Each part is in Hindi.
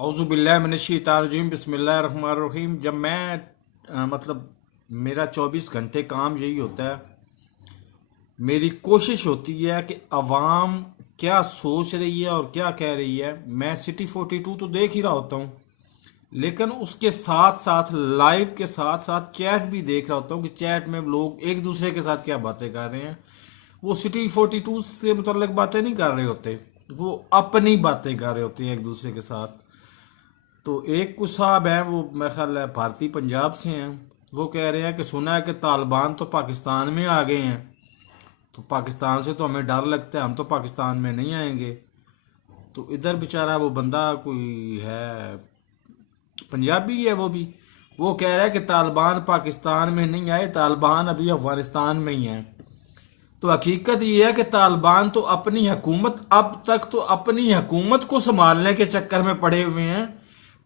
औज़ुबिल्लाहिमिनश्शैतानिर्रजीम बिस्मिल्लाहिर्रहमानिर्रहीम। जब मैं मेरा 24 घंटे काम यही होता है। मेरी कोशिश होती है कि अवाम क्या सोच रही है और क्या कह रही है। मैं सिटी 42 तो देख ही रहा होता हूँ, लेकिन उसके साथ साथ लाइव के साथ साथ चैट भी देख रहा होता हूँ कि चैट में लोग एक दूसरे के साथ क्या बातें कर रहे हैं। वो सिटी 42 से मुतल्लिक बातें नहीं कर रहे होते, वो अपनी बातें कर रहे होते हैं एक दूसरे के साथ। तो एक कुछ साहब हैं, वो मेरा ख्याल है भारतीय पंजाब से हैं। वो कह रहे हैं कि सुना है कि तालिबान तो पाकिस्तान में आ गए हैं, तो पाकिस्तान से तो हमें डर लगता है, हम तो पाकिस्तान में नहीं आएंगे। तो इधर बेचारा वो बंदा कोई है, पंजाबी है वो कह रहा है कि तालिबान पाकिस्तान में नहीं आए, तालिबान अभी अफगानिस्तान में ही है। तो हकीकत ये है कि तालिबान तो अपनी हुकूमत, अब तक तो अपनी हुकूमत को संभालने के चक्कर में पड़े हुए हैं।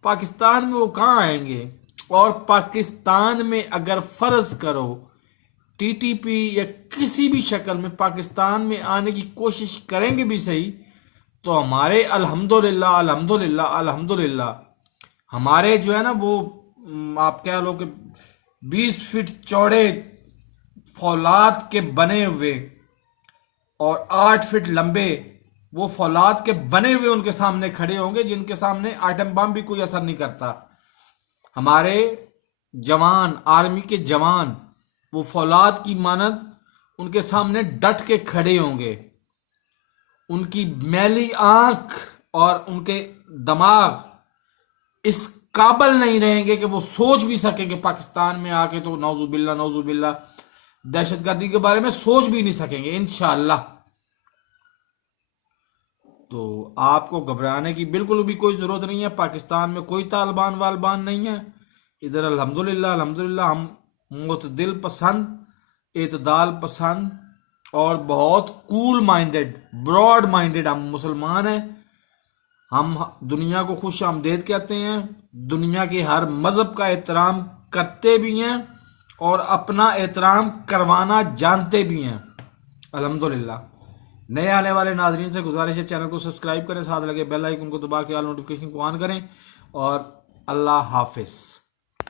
पाकिस्तान में वो कहाँ आएंगे? और पाकिस्तान में अगर फर्ज करो टीटीपी या किसी भी शक्ल में पाकिस्तान में आने की कोशिश करेंगे भी सही, तो हमारे अल्हम्दुलिल्लाह अल्हम्दुलिल्लाह अल्हम्दुलिल्लाह हमारे जो है ना वो आप कह लो कि 20 फीट चौड़े फौलाद के बने हुए और 8 फीट लंबे वो फौलाद के बने हुए उनके सामने खड़े होंगे, जिनके सामने आइटम बम भी कोई असर नहीं करता। हमारे जवान, आर्मी के जवान, वो फौलाद की मानद उनके सामने डट के खड़े होंगे। उनकी मैली आंख और उनके दिमाग इस काबिल नहीं रहेंगे कि वो सोच भी सकें कि पाकिस्तान में आके तो नौजुबिल्ला दहशतगर्दी के बारे में सोच भी नहीं सकेंगे इंशाअल्लाह। तो आपको घबराने की बिल्कुल भी कोई जरूरत नहीं है। पाकिस्तान में कोई तालिबान वालबान नहीं है। इधर अल्हम्दुलिल्लाह अल्हम्दुलिल्लाह हम मुतदिल पसंद, एतदाल पसंद और बहुत कूल माइंडेड, ब्रॉड माइंडेड हम मुसलमान हैं। हम दुनिया को खुश आमदेद कहते हैं, दुनिया के हर मजहब का एहतराम करते भी हैं और अपना एहतराम करवाना जानते भी हैं अल्हम्दुलिल्लाह। नए आने वाले नाजरीन से गुजारिश है, चैनल को सब्सक्राइब करें, साथ लगे बेल आइकन को दबा के ऑल नोटिफिकेशन को ऑन करें। और अल्लाह हाफिज।